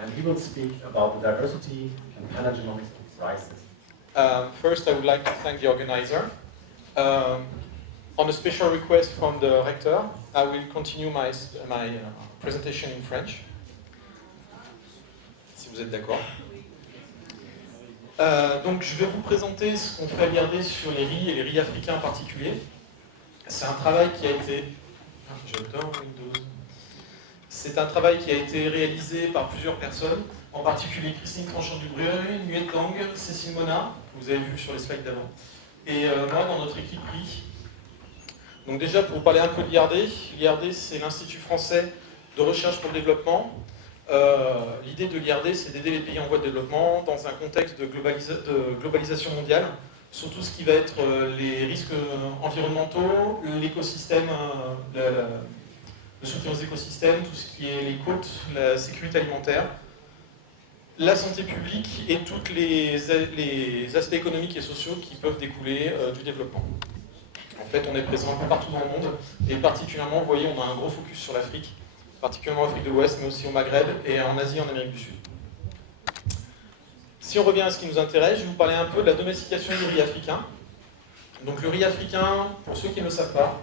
and he will speak about the diversity and panagenomics of rices. First, I would like to thank the organizer. On a special request from the rector, I will continue my presentation in French. Si vous êtes d'accord. Donc, je vais vous présenter ce qu'on fait à l'IRD sur les riz et les riz africains en particulier. C'est un travail qui a été... J'adore Windows. C'est un travail qui a été réalisé par plusieurs personnes, en particulier Christine Tranchant-Dubreuil, Nuet Tang, Cécile Mona, que vous avez vu sur les slides d'avant, et moi dans notre équipe RI. Donc déjà, pour vous parler un peu de l'IRD, l'IRD c'est l'Institut français de recherche pour le développement. L'idée de l'IRD, c'est d'aider les pays en voie de développement dans un contexte de globalisation mondiale, sur tout ce qui va être les risques environnementaux, l'écosystème, le soutien aux écosystèmes, tout ce qui est les côtes, la sécurité alimentaire, la santé publique et tous les aspects économiques et sociaux qui peuvent découler du développement. En fait, on est présent un peu partout dans le monde, et particulièrement, vous voyez, on a un gros focus sur l'Afrique, particulièrement en Afrique de l'Ouest, mais aussi au Maghreb et en Asie et en Amérique du Sud. Si on revient à ce qui nous intéresse, je vais vous parler un peu de la domestication du riz africain. Donc le riz africain, pour ceux qui ne le savent pas,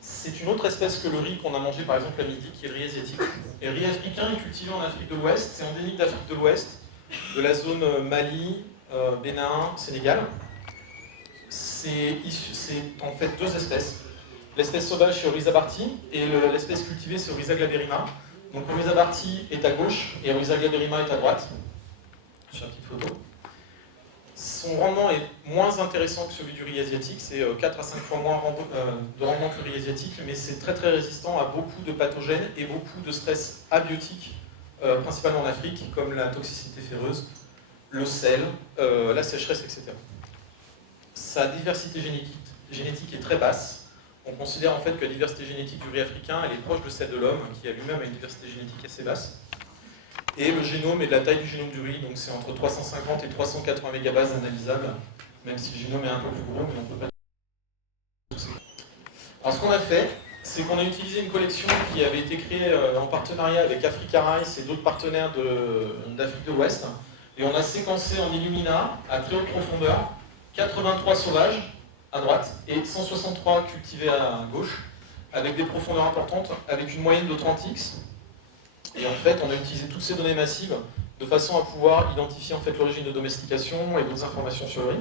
c'est une autre espèce que le riz qu'on a mangé par exemple à midi, qui est le riz asiatique. Et le riz africain est cultivé en Afrique de l'Ouest, c'est endémique d'Afrique de l'Ouest, de la zone Mali, Bénin, Sénégal. C'est en fait deux espèces. L'espèce sauvage, c'est Oryza barti, et l'espèce cultivée, c'est Oryza glaberrima. Donc Oryza barti est à gauche, et Oryza glaberrima est à droite. Sur une petite photo. Son rendement est moins intéressant que celui du riz asiatique, c'est 4 à 5 fois moins de rendement que le riz asiatique, mais c'est très très résistant à beaucoup de pathogènes et beaucoup de stress abiotiques, principalement en Afrique, comme la toxicité ferreuse, le sel, la sécheresse, etc. Sa diversité génétique est très basse. On considère en fait que la diversité génétique du riz africain elle est proche de celle de l'homme, qui a lui-même une diversité génétique assez basse. Et le génome est de la taille du génome du riz, donc c'est entre 350 et 380 mégabases analysables, même si le génome est un peu plus gros, mais on ne peut pas tout ça. Alors ce qu'on a fait, c'est qu'on a utilisé une collection qui avait été créée en partenariat avec Africa Rice et d'autres partenaires d'Afrique de l'Ouest, et on a séquencé en Illumina, à très haute profondeur, 83 sauvages à droite et 163 cultivés à gauche, avec des profondeurs importantes, avec une moyenne de 30x. Et en fait, on a utilisé toutes ces données massives de façon à pouvoir identifier en fait l'origine de domestication et d'autres informations sur le riz.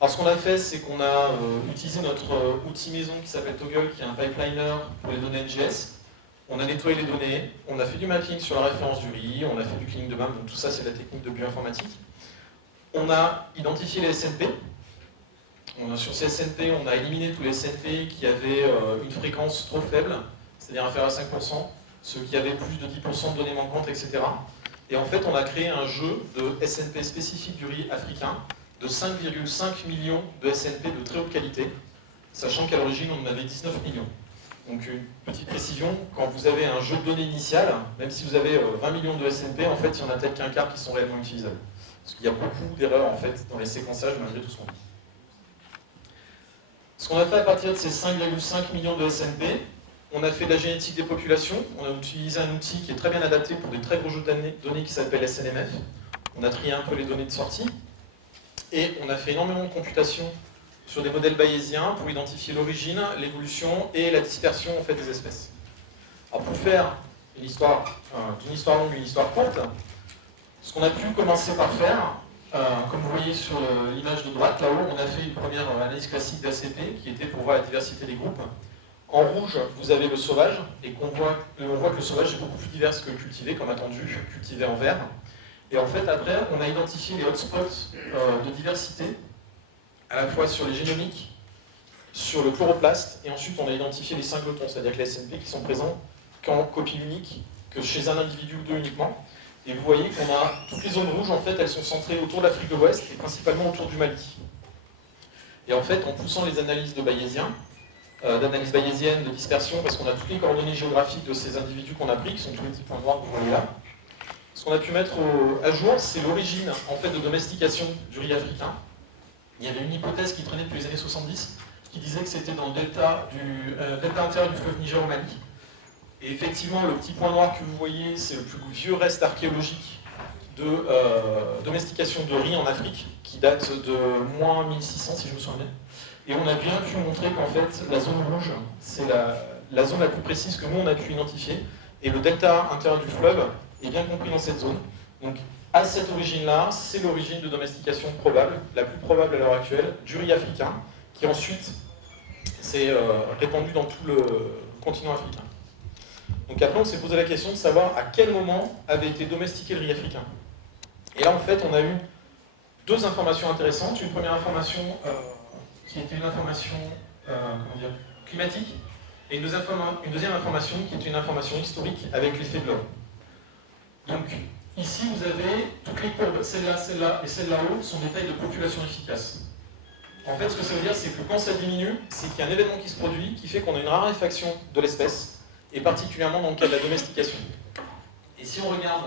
Alors ce qu'on a fait, c'est qu'on a utilisé notre outil maison qui s'appelle Toggle, qui est un pipeliner pour les données NGS. On a nettoyé les données, on a fait du mapping sur la référence du riz, on a fait du cleaning de MAM, donc tout ça c'est la technique de bioinformatique. On a identifié les SNP. Sur ces SNP, on a éliminé tous les SNP qui avaient une fréquence trop faible, c'est-à-dire inférieure à 5%, ceux qui avaient plus de 10% de données manquantes, etc. Et en fait, on a créé un jeu de SNP spécifique du riz africain de 5,5 millions de SNP de très haute qualité, sachant qu'à l'origine, on en avait 19 millions. Donc une petite précision, quand vous avez un jeu de données initial, même si vous avez 20 millions de SNP, en fait, il y en a peut-être qu'un quart qui sont réellement utilisables. Parce qu'il y a beaucoup d'erreurs en fait dans les séquençages malgré tout ce qu'on dit. Ce qu'on a fait à partir de ces 5,5 millions de SNP, on a fait de la génétique des populations, on a utilisé un outil qui est très bien adapté pour des très gros jeux de données qui s'appelle SNMF. On a trié un peu les données de sortie et on a fait énormément de computations sur des modèles bayésiens pour identifier l'origine, l'évolution et la dispersion en fait, des espèces. Alors pour faire d'une histoire longue, une histoire courte, ce qu'on a pu commencer par faire, comme vous voyez sur l'image de droite, là-haut, on a fait une première analyse classique d'ACP qui était pour voir la diversité des groupes. En rouge, vous avez le sauvage, et on voit que le sauvage est beaucoup plus divers que le cultivé, comme attendu, cultivé en vert. Et en fait, après, on a identifié les hotspots de diversité, à la fois sur les génomiques, sur le chloroplaste, et ensuite on a identifié les singletons, c'est-à-dire que les SNP qui sont présents qu'en copie unique, que chez un individu ou deux uniquement. Et vous voyez qu'on a toutes les zones rouges, en fait, elles sont centrées autour de l'Afrique de l'Ouest, et principalement autour du Mali. Et en fait, en poussant les analyses de bayésiens, d'analyse bayésienne, de dispersion, parce qu'on a toutes les coordonnées géographiques de ces individus qu'on a pris, qui sont tous les petits points noirs que vous voyez là. Ce qu'on a pu mettre à jour, c'est l'origine en fait, de domestication du riz africain. Il y avait une hypothèse qui traînait depuis les années 70, qui disait que c'était dans le delta intérieur du fleuve Niger au Mali. Et effectivement, le petit point noir que vous voyez, c'est le plus vieux reste archéologique de domestication de riz en Afrique, qui date de moins 1600, si je me souviens bien. Et on a bien pu montrer qu'en fait, la zone rouge, c'est la zone la plus précise que nous, on a pu identifier. Et le delta intérieur du fleuve est bien compris dans cette zone. Donc, à cette origine-là, c'est l'origine de domestication probable, la plus probable à l'heure actuelle, du riz africain, qui ensuite s'est répandu dans tout le continent africain. Donc après, on s'est posé la question de savoir à quel moment avait été domestiqué le riz africain. Et là, en fait, on a eu deux informations intéressantes. Une première information qui était une information climatique, et une deuxième information qui était une information historique avec l'effet de l'homme. Donc, ici, vous avez toutes les courbes, celle-là, celle-là et celle là-haut, sont des tailles de population efficace. En fait, ce que ça veut dire, c'est que quand ça diminue, c'est qu'il y a un événement qui se produit qui fait qu'on a une raréfaction de l'espèce, et particulièrement dans le cas de la domestication. Et si on regarde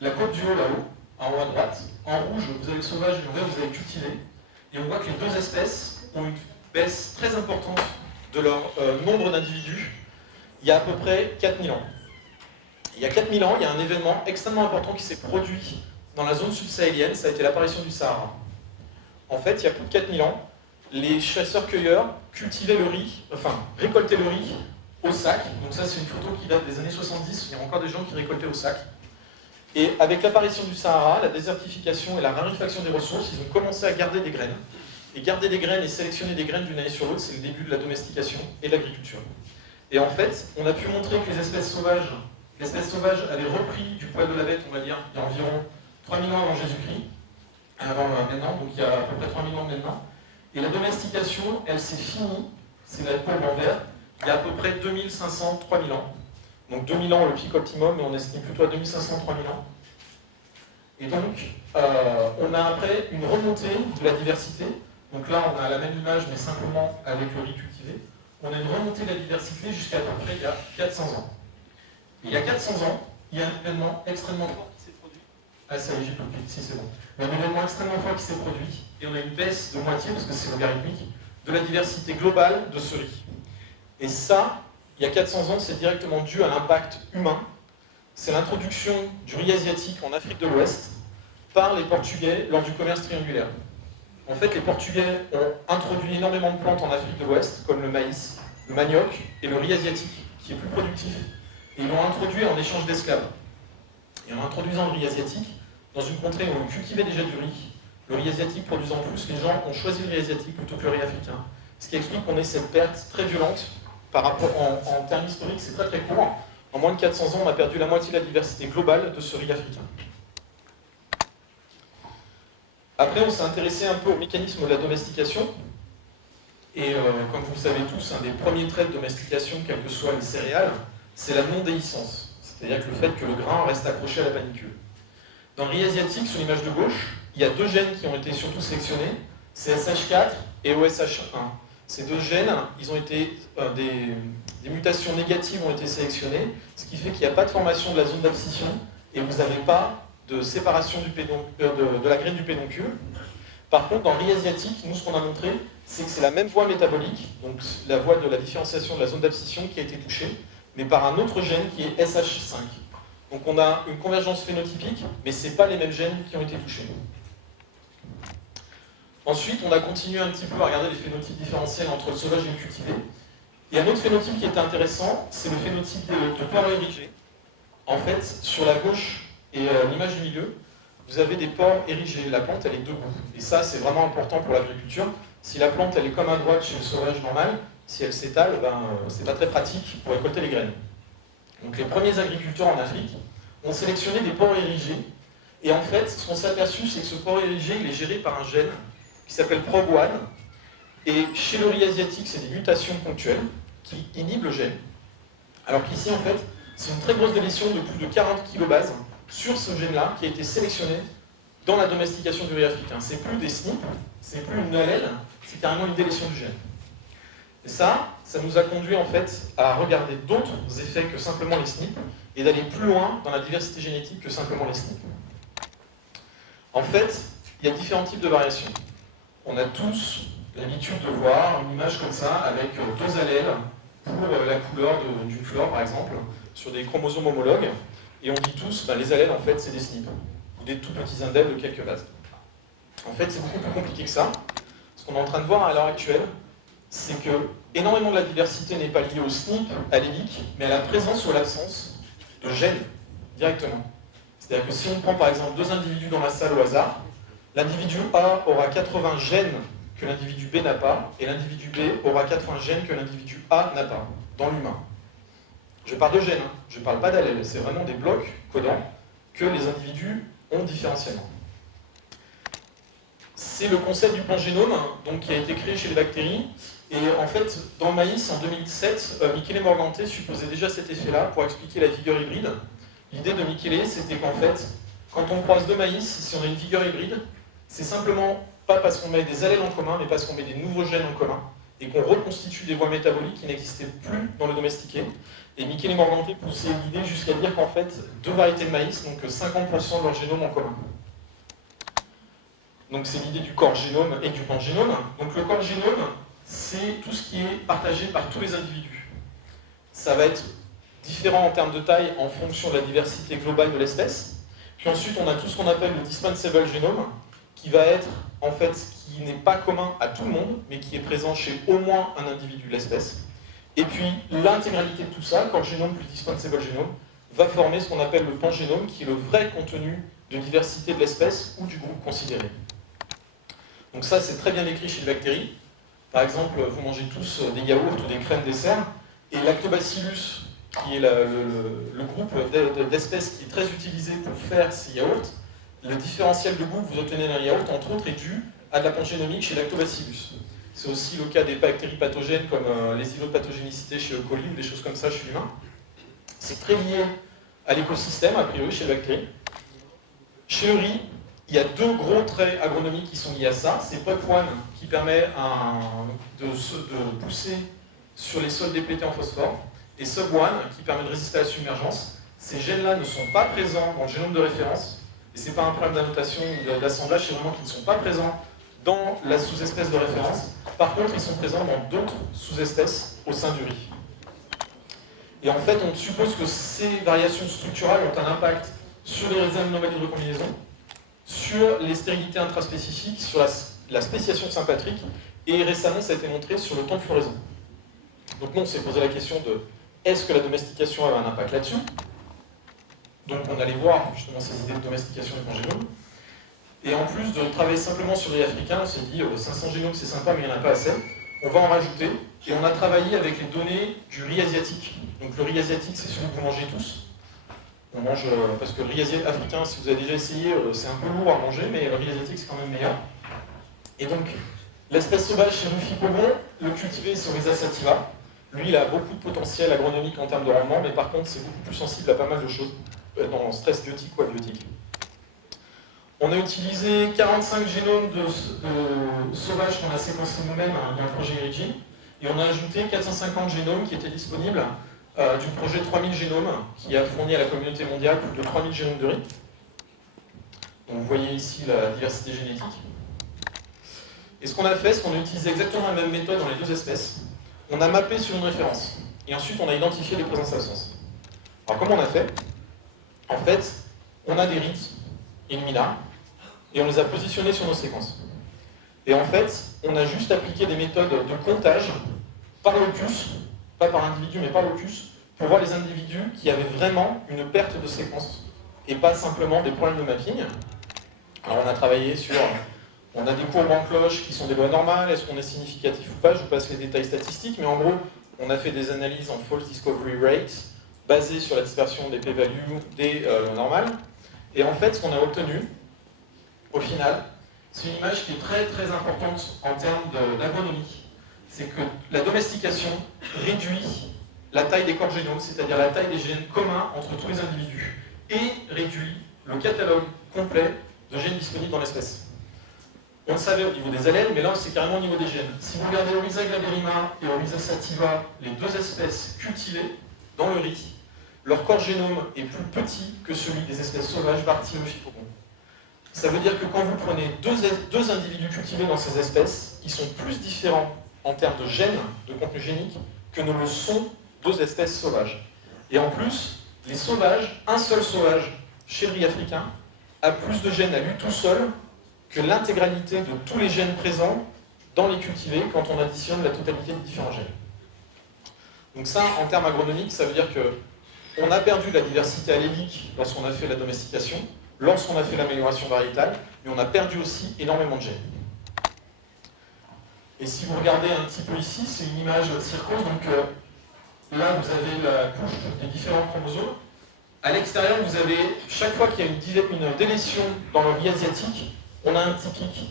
la côte du haut là-haut, en haut à droite, en rouge, vous avez le sauvage et en vert, vous avez le cultivé, et on voit que les deux espèces ont une baisse très importante de leur nombre d'individus il y a à peu près 4000 ans. Il y a 4000 ans, il y a un événement extrêmement important qui s'est produit dans la zone subsahélienne, ça a été l'apparition du Sahara. En fait, il y a plus de 4000 ans, les chasseurs-cueilleurs cultivaient le riz, enfin, récoltaient le riz au sac. Donc ça, c'est une photo qui date des années 70, il y a encore des gens qui récoltaient au sac. Et avec l'apparition du Sahara, la désertification et la raréfaction des ressources, ils ont commencé à garder des graines. Et garder des graines et sélectionner des graines d'une année sur l'autre, c'est le début de la domestication et de l'agriculture. Et en fait, on a pu montrer que les espèces sauvages avaient repris du poil de la bête, on va dire, il y a environ 3000 ans avant Jésus-Christ, avant maintenant, donc il y a à peu près 3000 ans maintenant. Et la domestication, elle s'est finie, c'est la courbe en vert, il y a à peu près 2500-3000 ans. Donc 2000 ans le pic optimum, mais on estime plutôt à 2500-3000 ans. Et donc, on a après une remontée de la diversité. Donc là, on a la même image, mais simplement avec le riz cultivé. On a une remontée de la diversité jusqu'à peu près il y a 400 ans. Et il y a 400 ans, il y a un événement extrêmement fort qui s'est produit. Ah, ça y est, j'ai tout cliqué, si c'est bon. Il y a un événement extrêmement fort qui s'est produit, et on a une baisse de moitié, parce que c'est logarithmique, de la diversité globale de ce riz. Et ça, il y a 400 ans, c'est directement dû à l'impact humain. C'est l'introduction du riz asiatique en Afrique de l'Ouest par les Portugais lors du commerce triangulaire. En fait, les Portugais ont introduit énormément de plantes en Afrique de l'Ouest, comme le maïs, le manioc et le riz asiatique, qui est plus productif. Et ils l'ont introduit en échange d'esclaves. Et en introduisant le riz asiatique, dans une contrée où on cultivait déjà du riz, le riz asiatique produisant plus, les gens ont choisi le riz asiatique plutôt que le riz africain. Ce qui explique qu'on ait cette perte très violente par rapport, en termes historiques, c'est très très court. En moins de 400 ans, on a perdu la moitié de la diversité globale de ce riz africain. Après, on s'est intéressé un peu au mécanisme de la domestication. Et comme vous le savez tous, un des premiers traits de domestication, quelles que soient les céréales, c'est la non-déhiscence. C'est-à-dire que le fait que le grain reste accroché à la panicule. Dans le riz asiatique, sur l'image de gauche, il y a deux gènes qui ont été surtout sélectionnés, c'est SH4 et OSH1. Ces deux gènes, ils ont été, des mutations négatives ont été sélectionnées, ce qui fait qu'il n'y a pas de formation de la zone d'abscission et vous n'avez pas de séparation de la graine du pédoncule. Par contre, dans le riz asiatique, nous, ce qu'on a montré, c'est que c'est la même voie métabolique, donc la voie de la différenciation de la zone d'abscission qui a été touchée, mais par un autre gène qui est SH5. Donc on a une convergence phénotypique, mais ce n'est pas les mêmes gènes qui ont été touchés. Ensuite, on a continué un petit peu à regarder les phénotypes différentiels entre le sauvage et le cultivé. Et un autre phénotype qui était intéressant, c'est le phénotype de pores érigés. En fait, sur la gauche et l'image du milieu, vous avez des pores érigés. La plante, elle est debout. Et ça, c'est vraiment important pour l'agriculture. Si la plante, elle est comme à droite chez le sauvage normal, si elle s'étale, c'est pas très pratique pour récolter les graines. Donc les premiers agriculteurs en Afrique ont sélectionné des pores érigés. Et en fait, ce qu'on s'est aperçu, c'est que ce pore érigé, il est géré par un gène qui s'appelle PROG1. Et chez le riz asiatique, c'est des mutations ponctuelles qui inhibent le gène. Alors qu'ici, en fait, c'est une très grosse délétion de plus de 40 kilobases sur ce gène-là qui a été sélectionné dans la domestication du riz africain. C'est plus des SNP, c'est plus une allèle, c'est carrément une délétion du gène. Et ça nous a conduit en fait à regarder d'autres effets que simplement les SNP et d'aller plus loin dans la diversité génétique que simplement les SNP. En fait, il y a différents types de variations. On a tous l'habitude de voir une image comme ça avec deux allèles pour la couleur d'une fleur, par exemple, sur des chromosomes homologues, et on dit tous, les allèles, en fait, c'est des SNP, ou des tout petits indels de quelques bases. En fait, c'est beaucoup plus compliqué que ça. Ce qu'on est en train de voir à l'heure actuelle, c'est que énormément de la diversité n'est pas liée au SNP allélique, mais à la présence ou à l'absence de gènes, directement. C'est-à-dire que si on prend par exemple deux individus dans la salle au hasard, l'individu A aura 80 gènes que l'individu B n'a pas, et l'individu B aura 80 gènes que l'individu A n'a pas, dans l'humain. Je parle de gènes, je ne parle pas d'allèles, c'est vraiment des blocs codants que les individus ont différentiellement. C'est le concept du pangénome, donc, qui a été créé chez les bactéries, et en fait, dans le maïs, en 2007, Michele Morganti supposait déjà cet effet-là pour expliquer la vigueur hybride. L'idée de Michele, c'était qu'en fait, quand on croise deux maïs, si on a une vigueur hybride, c'est simplement pas parce qu'on met des allèles en commun, mais parce qu'on met des nouveaux gènes en commun, et qu'on reconstitue des voies métaboliques qui n'existaient plus dans le domestiqué. Et Michele Morganti poussait l'idée jusqu'à dire qu'en fait, deux variétés de maïs, donc 50% de leur génome en commun. Donc c'est l'idée du corps génome et du pangénome. Donc le corps génome, c'est tout ce qui est partagé par tous les individus. Ça va être différent en termes de taille en fonction de la diversité globale de l'espèce. Puis ensuite, on a tout ce qu'on appelle le dispensable génome, qui va être, en fait, qui n'est pas commun à tout le monde, mais qui est présent chez au moins un individu de l'espèce. Et puis, l'intégralité de tout ça, corps génome plus dispensable génome, va former ce qu'on appelle le pangénome, qui est le vrai contenu de diversité de l'espèce ou du groupe considéré. Donc ça, c'est très bien décrit chez les bactéries. Par exemple, vous mangez tous des yaourts ou des crèmes dessert, et Lactobacillus, qui est le groupe d'espèces qui est très utilisé pour faire ces yaourts, le différentiel de goût que vous obtenez d'un yaourt, entre autres, est dû à de la pangénomique chez Lactobacillus. C'est aussi le cas des bactéries pathogènes, comme les îlots de pathogénicité chez E. coli ou des choses comme ça chez l'humain. C'est très lié à l'écosystème, a priori, chez les bactéries. Chez le riz, il y a deux gros traits agronomiques qui sont liés à ça. C'est POP1 qui permet de pousser sur les sols déplétés en phosphore, et SUB1 qui permet de résister à la submergence. Ces gènes-là ne sont pas présents dans le génome de référence, et ce n'est pas un problème d'annotation ou d'assemblage, c'est vraiment qu'ils ne sont pas présents dans la sous-espèce de référence. Par contre, ils sont présents dans d'autres sous-espèces au sein du riz. Et en fait, on suppose que ces variations structurales ont un impact sur les anomalies de recombinaison, sur les stérilités intraspécifiques, sur la spéciation de Saint-Patrick, et récemment, ça a été montré sur le temps de floraison. Donc nous, on s'est posé la question de est-ce que la domestication avait un impact là-dessus? Donc on allait voir justement ces idées de domestication des pangénomes. Et en plus de travailler simplement sur le riz africain, on s'est dit 500 génomes c'est sympa, mais il n'y en a pas assez. On va en rajouter. Et on a travaillé avec les données du riz asiatique. Donc le riz asiatique, c'est celui que vous mangez tous. On mange, parce que le riz africain, si vous avez déjà essayé, c'est un peu lourd à manger, mais le riz asiatique, c'est quand même meilleur. Et donc, l'espèce sauvage chez Rufy Pogon, le cultivé sur Rhiza sativa, lui, il a beaucoup de potentiel agronomique en termes de rendement, mais par contre, c'est beaucoup plus sensible à pas mal de choses, dans le stress biotique ou abiotique. On a utilisé 45 génomes de sauvages qu'on a séquencés nous-mêmes dans le projet Irigi, et on a ajouté 450 génomes qui étaient disponibles du projet 3000 génomes, qui a fourni à la communauté mondiale plus de 3000 génomes de riz. Donc vous voyez ici la diversité génétique. Et ce qu'on a fait, c'est qu'on a utilisé exactement la même méthode dans les deux espèces. On a mappé sur une référence. Et ensuite, on a identifié les présences-absences. Alors, comment on a fait? En fait, on a des rites Illumina, et on les a positionnés sur nos séquences. Et en fait, on a juste appliqué des méthodes de comptage par locus, pas par individu, mais par locus, pour voir les individus qui avaient vraiment une perte de séquence, et pas simplement des problèmes de mapping. Alors, on a travaillé sur... On a des courbes en cloche qui sont des lois normales, est-ce qu'on est significatif ou pas? Je vous passe les détails statistiques, mais en gros, on a fait des analyses en false discovery rate, basées sur la dispersion des p-values des lois normales. Et en fait, ce qu'on a obtenu, au final, c'est une image qui est très très importante en termes d'agronomie. C'est que la domestication réduit la taille des corps génomes, c'est-à-dire la taille des gènes communs entre tous les individus, et réduit le catalogue complet de gènes disponibles dans l'espèce. On le savait au niveau des allèles, mais là c'est carrément au niveau des gènes. Si vous regardez Oryza glaberrima et Oryza sativa, les deux espèces cultivées dans le riz, leur corps génome est plus petit que celui des espèces sauvages Barty ou Phycogon. Ça veut dire que quand vous prenez deux individus cultivés dans ces espèces, ils sont plus différents en termes de gènes, de contenu génique, que ne le sont d'autres espèces sauvages. Et en plus, les sauvages, un seul sauvage chez le riz africain, a plus de gènes à lui tout seul que l'intégralité de tous les gènes présents dans les cultivés quand on additionne la totalité des différents gènes. Donc ça, en termes agronomiques, ça veut dire qu'on a perdu la diversité allélique lorsqu'on a fait la domestication, lorsqu'on a fait l'amélioration variétale, mais on a perdu aussi énormément de gènes. Et si vous regardez un petit peu ici, c'est une image circos, donc là vous avez la couche des différents chromosomes. À l'extérieur, vous avez, chaque fois qu'il y a une délétion dans le riz asiatique, on a un petit pic.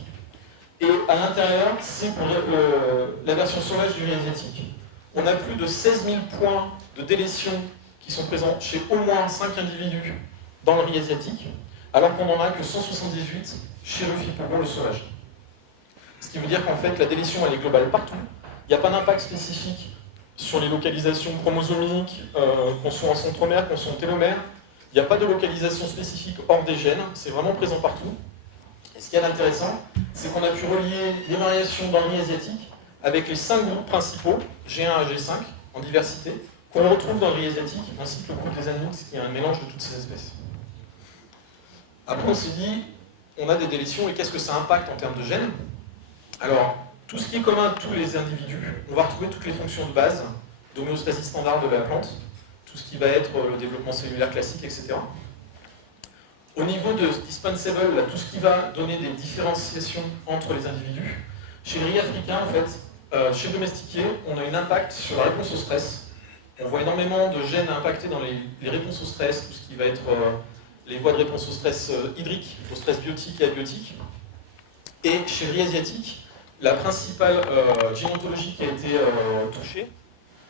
Et à l'intérieur, c'est pour la version sauvage du riz asiatique. On a plus de 16 000 points de délétion qui sont présents chez au moins 5 individus dans le riz asiatique, alors qu'on n'en a que 178 chez le fipogon, le sauvage. Ce qui veut dire qu'en fait, la délétion, elle est globale partout. Il n'y a pas d'impact spécifique sur les localisations chromosomiques, qu'on soit en centromère, qu'on soit en télomère. Il n'y a pas de localisation spécifique hors des gènes, c'est vraiment présent partout. Et ce qui est intéressant, c'est qu'on a pu relier les variations dans le riz asiatique avec les 5 groupes principaux, G1 à G5, en diversité, qu'on retrouve dans le riz asiatique, ainsi que le groupe des Anmix, qui est un mélange de toutes ces espèces. Après, on s'est dit, on a des délétions, et qu'est-ce que ça impacte en termes de gènes? Alors, tout ce qui est commun à tous les individus, on va retrouver toutes les fonctions de base d'homéostasie standard de la plante, tout ce qui va être le développement cellulaire classique, etc. Au niveau de dispensable, là, tout ce qui va donner des différenciations entre les individus. Chez le riz africain, en fait, chez le domestiqué, on a un impact sur la réponse au stress. On voit énormément de gènes impactés dans les réponses au stress, tout ce qui va être les voies de réponse au stress hydrique, au stress biotique et abiotique. Et chez le riz asiatique, la principale génontologie qui a été touchée,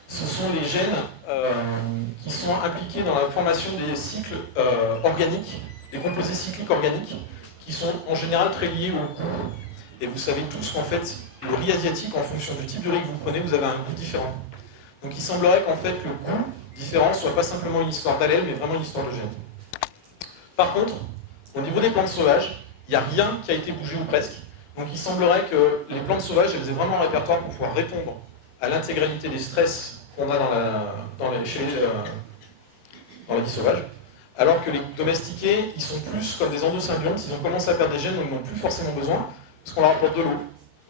ce sont les gènes qui sont impliqués dans la formation des cycles organiques, des composés cycliques organiques, qui sont en général très liés au goût. Et vous savez tous qu'en fait, le riz asiatique, en fonction du type de riz que vous prenez, vous avez un goût différent. Donc il semblerait qu'en fait, le goût différent soit pas simplement une histoire d'allèle, mais vraiment une histoire de gènes. Par contre, au niveau des plantes sauvages, il n'y a rien qui a été bougé ou presque. Donc il semblerait que les plantes sauvages, elles aient vraiment un répertoire pour pouvoir répondre à l'intégralité des stress qu'on a dans la vie sauvage, alors que les domestiqués, ils sont plus comme des endosymbiontes, ils ont commencé à perdre des gènes dont ils n'ont plus forcément besoin, parce qu'on leur apporte de l'eau,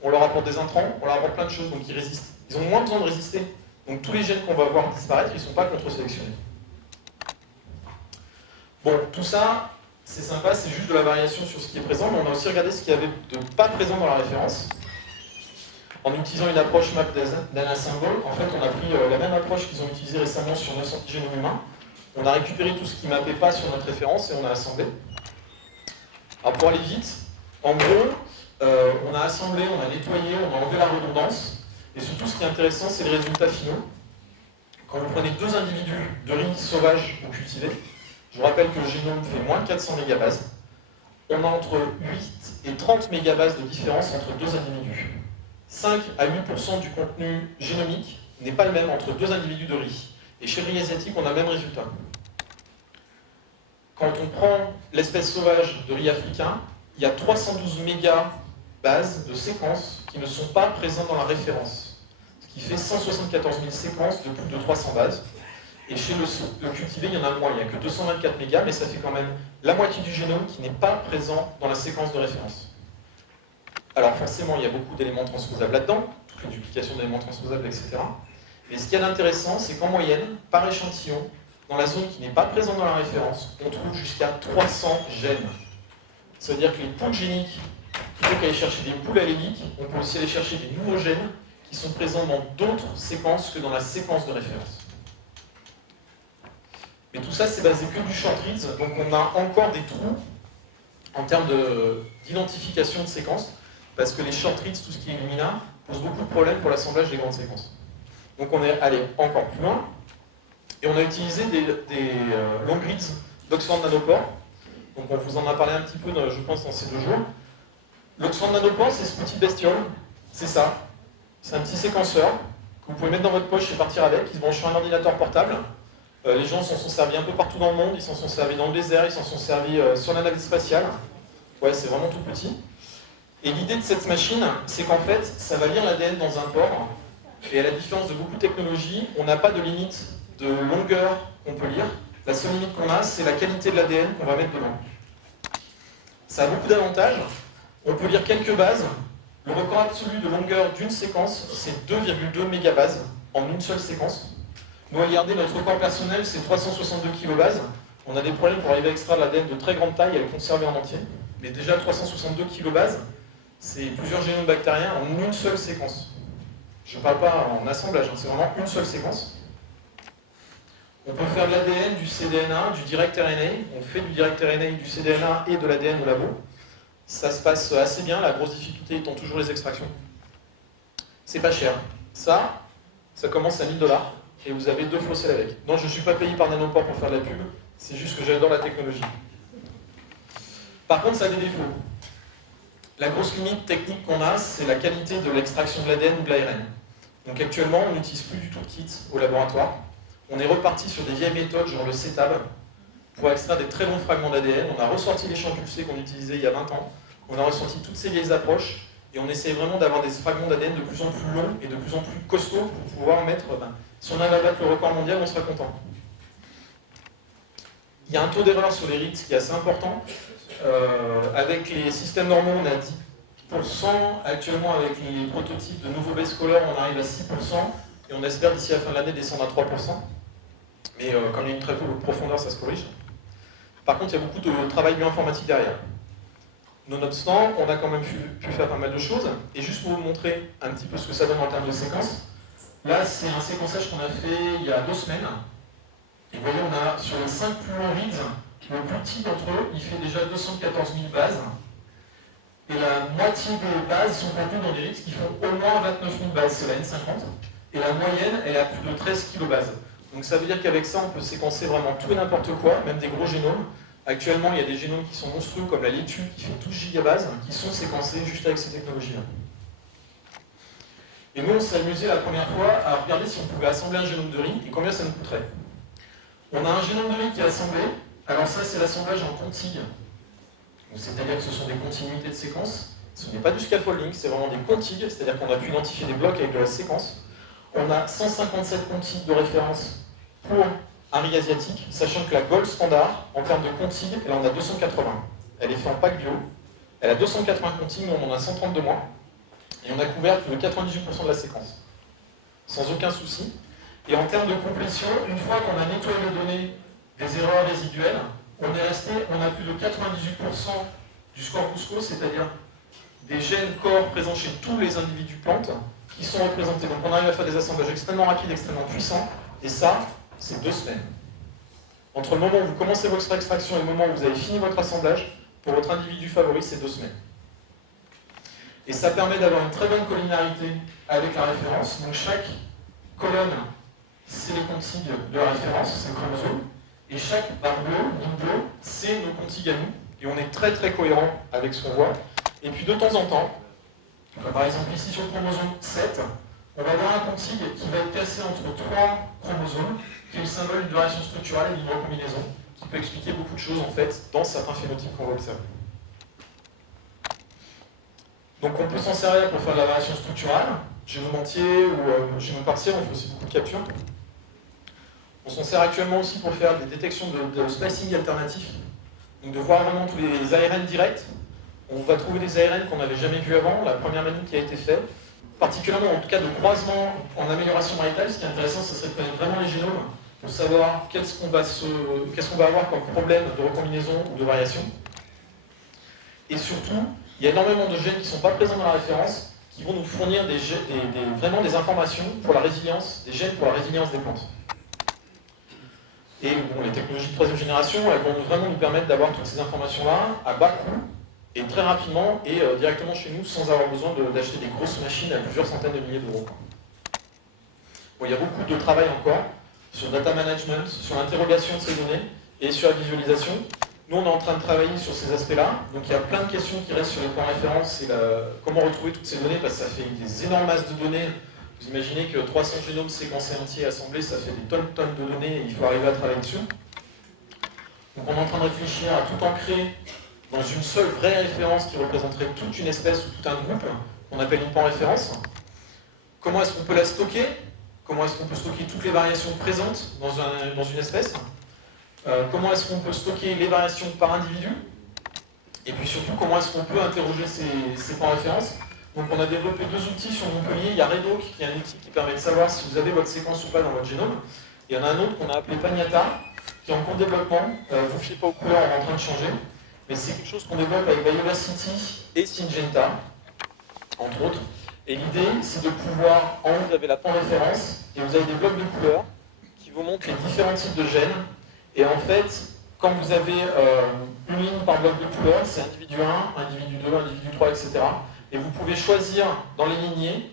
on leur apporte des intrants, on leur apporte plein de choses, donc ils résistent. Ils ont moins besoin de résister. Donc tous les gènes qu'on va voir disparaître, ils ne sont pas contre-sélectionnés. Bon, tout ça, c'est sympa, c'est juste de la variation sur ce qui est présent, mais on a aussi regardé ce qu'il y avait de pas présent dans la référence. En utilisant une approche map data symbol, en fait, on a pris la même approche qu'ils ont utilisée récemment sur 900 génomes humains. On a récupéré tout ce qui ne mappait pas sur notre référence et on a assemblé. Alors pour aller vite, en gros, on a assemblé, on a nettoyé, on a enlevé la redondance. Et surtout, ce qui est intéressant, c'est les résultats finaux. Quand vous prenez 2 individus de riz sauvage ou cultivé, je vous rappelle que le génome fait moins de 400 mégabases. On a entre 8 et 30 mégabases de différence entre 2 individus. 5 à 8% du contenu génomique n'est pas le même entre 2 individus de riz. Et chez le riz asiatique, on a le même résultat. Quand on prend l'espèce sauvage de riz africain, il y a 312 mégabases de séquences qui ne sont pas présentes dans la référence. Ce qui fait 174 000 séquences de plus de 300 bases. Et chez le cultivé, il y en a moins, il n'y a que 224 mégas, mais ça fait quand même la moitié du génome qui n'est pas présent dans la séquence de référence. Alors forcément, il y a beaucoup d'éléments transposables là-dedans, toutes les duplications d'éléments transposables, etc. Mais ce qui est intéressant, c'est qu'en moyenne, par échantillon, dans la zone qui n'est pas présente dans la référence, on trouve jusqu'à 300 gènes. Ça veut dire que les poules géniques, plutôt qu'aller chercher des poules alléliques, on peut aussi aller chercher des nouveaux gènes qui sont présents dans d'autres séquences que dans la séquence de référence. Mais tout ça, c'est basé que du short reads, donc on a encore des trous en termes d'identification de séquences, parce que les short reads, tout ce qui est Illumina, pose beaucoup de problèmes pour l'assemblage des grandes séquences. Donc on est allé encore plus loin, et on a utilisé des long reads d'Oxford Nanopore. Donc on vous en a parlé un petit peu, je pense, dans ces 2 jours. L'Oxford Nanopore, c'est ce petit bestiole, c'est ça. C'est un petit séquenceur que vous pouvez mettre dans votre poche et partir avec, qui se branche sur un ordinateur portable. Les gens s'en sont servis un peu partout dans le monde, ils s'en sont servis dans le désert, ils s'en sont servis sur la navette spatiale. Ouais, c'est vraiment tout petit. Et l'idée de cette machine, c'est qu'en fait, ça va lire l'ADN dans un port, Et à la différence de beaucoup de technologies, on n'a pas de limite de longueur qu'on peut lire. La seule limite qu'on a, c'est la qualité de l'ADN qu'on va mettre dedans. Ça a beaucoup d'avantages. On peut lire quelques bases. Le record absolu de longueur d'une séquence, c'est 2,2 mégabases en une seule séquence. Nous, regardez, notre record personnel, c'est 362 kilobases. On a des problèmes pour arriver à extraire l'ADN de très grande taille et à le conserver en entier. Mais déjà, 362 kilobases, c'est plusieurs génomes bactériens en une seule séquence. Je ne parle pas en assemblage, c'est vraiment une seule séquence. On peut faire de l'ADN, du cDNA, du direct RNA. On fait du direct RNA, du cDNA et de l'ADN au labo. Ça se passe assez bien, la grosse difficulté étant toujours les extractions. C'est pas cher. Ça commence à 1 000 $ et vous avez 2 flow cells avec. Non, je ne suis pas payé par Nanopore pour faire de la pub, c'est juste que j'adore la technologie. Par contre, ça a des défauts. La grosse limite technique qu'on a, c'est la qualité de l'extraction de l'ADN ou de l'ARN. Donc actuellement, on n'utilise plus du tout de kit au laboratoire. On est reparti sur des vieilles méthodes, genre le CTAB, pour extraire des très longs fragments d'ADN. On a ressorti les champs pulsés qu'on utilisait il y a 20 ans. On a ressorti toutes ces vieilles approches et on essaie vraiment d'avoir des fragments d'ADN de plus en plus longs et de plus en plus costauds pour pouvoir mettre... si on arrive à battre le record mondial, on sera content. Il y a un taux d'erreur sur les reads qui est assez important. Avec les systèmes normaux, on a 10%. Actuellement, avec les prototypes de nouveaux base callers, on arrive à 6%. Et on espère d'ici la fin de l'année descendre à 3%. Mais comme il y a une très haute profondeur, ça se corrige. Par contre, il y a beaucoup de travail bioinformatique derrière. Nonobstant, on a quand même pu faire pas mal de choses. Et juste pour vous montrer un petit peu ce que ça donne en termes de séquences, là, c'est un séquençage qu'on a fait il y a 2 semaines. Et vous voyez, on a sur les 5 plus longs reads, le plus petit d'entre eux, il fait déjà 214 000 bases. Et la moitié des bases sont contenues dans des reads qui font au moins 29 000 bases, c'est la N50. Et la moyenne, elle est à plus de 13 kilobases. Donc ça veut dire qu'avec ça, on peut séquencer vraiment tout et n'importe quoi, même des gros génomes. Actuellement, il y a des génomes qui sont monstrueux, comme la laitue, qui fait 12 gigabases, qui sont séquencés juste avec ces technologies-là. Et nous, on s'est amusé la première fois à regarder si on pouvait assembler un génome de riz et combien ça nous coûterait. On a un génome de riz qui est assemblé. Alors ça, c'est l'assemblage en contigue. C'est-à-dire que ce sont des continuités de séquences. Ce n'est pas du scaffolding, c'est vraiment des contigues, c'est-à-dire qu'on a pu identifier des blocs avec de la séquence. On a 157 contigues de référence pour un riz asiatique, sachant que la gold standard, en termes de contigues, elle en a 280. Elle est faite en pack bio. Elle a 280 contigues, nous on en a 132 moins. Et on a couvert plus de 98% de la séquence. Sans aucun souci. Et en termes de complétion, une fois qu'on a nettoyé les données des erreurs résiduelles, on a plus de 98% du score Cusco, c'est-à-dire des gènes corps présents chez tous les individus plantes qui sont représentés. Donc on arrive à faire des assemblages extrêmement rapides, extrêmement puissants, et ça, c'est 2 semaines. Entre le moment où vous commencez votre extraction et le moment où vous avez fini votre assemblage, pour votre individu favori, c'est 2 semaines. Et ça permet d'avoir une très bonne collinéarité avec la référence. Donc chaque colonne, c'est les contigues de la référence, c'est le chromosome. Et chaque barre bleue, ligne bleue, c'est nos contigues à nous. Et on est très très cohérent avec ce qu'on voit. Et puis de temps en temps, par exemple ici sur le chromosome 7, on va avoir un contigue qui va être placé entre 3 chromosomes, qui est le symbole d'une variation structurelle et d'une recombinaison, qui peut expliquer beaucoup de choses en fait dans certains phénotypes qu'on va observer. Donc on peut s'en servir pour faire de la variation structurale, génome entier ou génome partiel, on fait aussi beaucoup de captures. On s'en sert actuellement aussi pour faire des détections de splicing alternatif, donc de voir vraiment tous les ARN directs. On va trouver des ARN qu'on n'avait jamais vus avant, la première manip qui a été faite, particulièrement en tout cas de croisement en amélioration maritale. Ce qui est intéressant, ce serait de connaître vraiment les génomes pour savoir qu'est-ce qu'on va avoir comme problème de recombinaison ou de variation. Et surtout, il y a énormément de gènes qui ne sont pas présents dans la référence, qui vont nous fournir vraiment des informations pour la résilience, des gènes pour la résilience des plantes. Et bon, les technologies de 3e génération, elles vont vraiment nous permettre d'avoir toutes ces informations-là à bas coût, et très rapidement, et directement chez nous, sans avoir besoin d'acheter des grosses machines à plusieurs centaines de milliers d'euros. Bon, il y a beaucoup de travail encore sur le data management, sur l'interrogation de ces données, et sur la visualisation. Nous, on est en train de travailler sur ces aspects-là. Donc il y a plein de questions qui restent sur les points références, et comment retrouver toutes ces données, parce que ça fait des énormes masses de données. Vous imaginez que 300 génomes séquencés entiers assemblés, ça fait des tonnes de données, et il faut arriver à travailler dessus. Donc on est en train de réfléchir à tout ancrer dans une seule vraie référence qui représenterait toute une espèce ou tout un groupe, qu'on appelle une pan-référence. comment est-ce qu'on peut la stocker, comment est-ce qu'on peut stocker toutes les variations présentes dans une espèce, comment est-ce qu'on peut stocker les variations par individu, et puis surtout comment est-ce qu'on peut interroger ces points références. Donc on a développé 2 outils sur Montpellier. Il y a Redoc, qui est un outil qui permet de savoir si vous avez votre séquence ou pas dans votre génome. Et il y en a un autre qu'on a appelé Pagnata, qui est en cours de développement. Vous ne fiez pas aux couleurs, on est en train de changer. Mais c'est quelque chose qu'on développe avec Biodiversity et Syngenta, entre autres. Et l'idée, c'est de pouvoir, en haut, vous avez la point référence, et vous avez des blocs de couleurs qui vous montrent les différents types de gènes. Et en fait, quand vous avez une ligne par bloc de couleurs, c'est individu 1, individu 2, individu 3, etc. Et vous pouvez choisir dans les lignées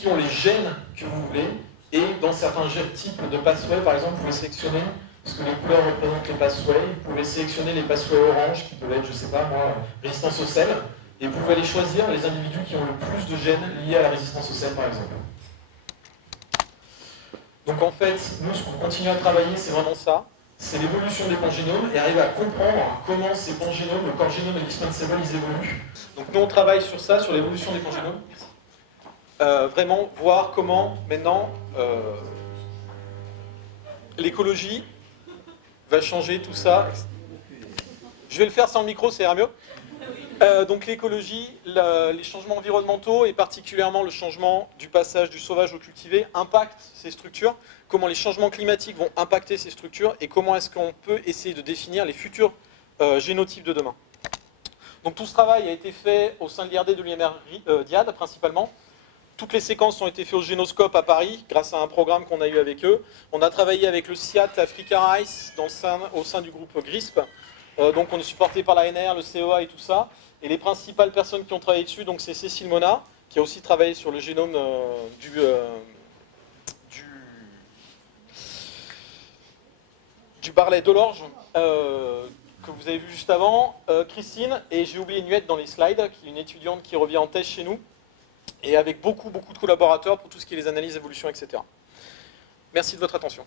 qui ont les gènes que vous voulez, et dans certains types de pathways, par exemple, vous pouvez sélectionner, parce que les couleurs représentent les pathways, vous pouvez sélectionner les pathways orange, qui peuvent être, je sais pas moi, résistance au sel, et vous pouvez aller choisir les individus qui ont le plus de gènes liés à la résistance au sel, par exemple. Donc en fait, nous, ce qu'on continue à travailler, c'est vraiment ça, c'est l'évolution des pangénomes, et arriver à comprendre comment ces pangénomes, le corps génome et l'expansable, ils évoluent. Donc nous, on travaille sur ça, sur l'évolution des pangénomes. Vraiment voir comment, maintenant, l'écologie va changer tout ça. Je vais le faire sans le micro, ça ira mieux. Donc l'écologie, les changements environnementaux, et particulièrement le changement du passage du sauvage au cultivé, impactent ces structures, comment les changements climatiques vont impacter ces structures, et comment est-ce qu'on peut essayer de définir les futurs génotypes de demain. Donc tout ce travail a été fait au sein de l'IRD de l'UMR Diade, principalement. Toutes les séquences ont été faites au Génoscope à Paris, grâce à un programme qu'on a eu avec eux. On a travaillé avec le CIAT Africa Rice au sein du groupe GRISP. Donc on est supporté par l'ANR, le CEA et tout ça. Et les principales personnes qui ont travaillé dessus, donc c'est Cécile Mona, qui a aussi travaillé sur le génome du Barlet de l'Orge, que vous avez vu juste avant. Christine, et j'ai oublié Nuette dans les slides, qui est une étudiante qui revient en thèse chez nous, et avec beaucoup de collaborateurs pour tout ce qui est les analyses, évolution, etc. Merci de votre attention.